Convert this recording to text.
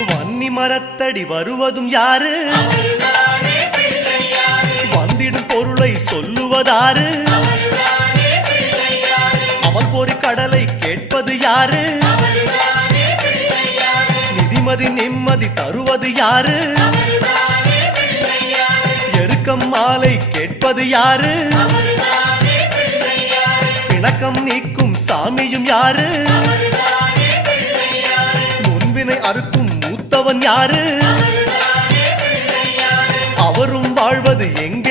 வன்னி மரத்தடி வருவதும் யாரு? வந்திடும் பொருளை சொல்லுவதாரு? அவன் பொறி கடலை கேட்பது யாரு? நிதிமதி நிம்மதி தருவது யாரு? எருக்கம் மாலை கேட்பது யாரு? பிணக்கம் நீக்கும் சாமியும் யாரு? முன்வினை அறுக்கும் மூத்தவன் யாரு? அவரும் வாழ்வது எங்கே?